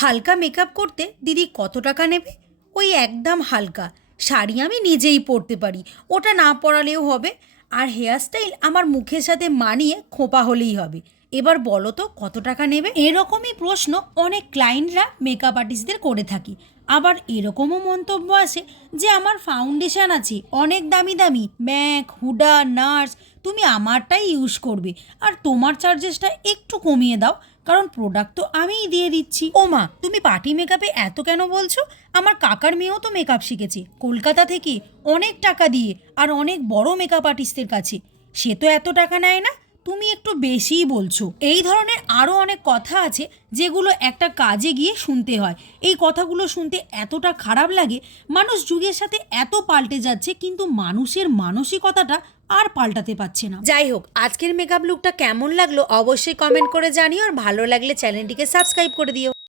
হালকা মেকআপ করতে দিদি কত টাকা নেবে? ওই একদম হালকা শাড়ি আমি নিজেই পরতে পারি, ওটা না পরালেও হবে। আর হেয়ারস্টাইল আমার মুখের সাথে মানিয়ে খোঁপা হলেই হবে। এবার বলো তো কত টাকা নেবে? এরকমই প্রশ্ন অনেক ক্লায়েন্টরা মেকআপ আর্টিস্টদের করে থাকি। আবার এরকমও মন্তব্য আসে যে আমার ফাউন্ডেশন আছে অনেক দামি দামি, ম্যাক, হুডা, নার্স, তুমি আমারটাই ইউজ করবে আর তোমার চার্জেসটা একটু কমিয়ে দাও, কারণ প্রোডাক্ট তো আমিই দিয়ে দিচ্ছি। ও মা, তুমি পার্টি মেকআপে এত কেন বলছো? আমার কাকার মেয়েও তো মেকআপ শিখেছে কলকাতা থেকে, অনেক টাকা দিয়ে আর অনেক বড় মেকআপ আর্টিস্টের কাছে। সে তো এত টাকা নেয় না, তুমি একটু বেশিই বলছো। এই ধরনের আরও অনেক কথা আছে যেগুলো একটা কাজে গিয়ে শুনতে হয়। এই কথাগুলো শুনতে এতটা খারাপ লাগে। মানুষ যুগের সাথে এত পাল্টে যাচ্ছে, কিন্তু মানুষের মানসিকতাটা আর পাল্টাতে পারছে না। যাই হোক, আজকের মেকআপ লুকটা কেমন লাগলো অবশ্যই কমেন্ট করে জানিও, আর ভালো লাগলে চ্যানেলটিকে সাবস্ক্রাইব করে দিও।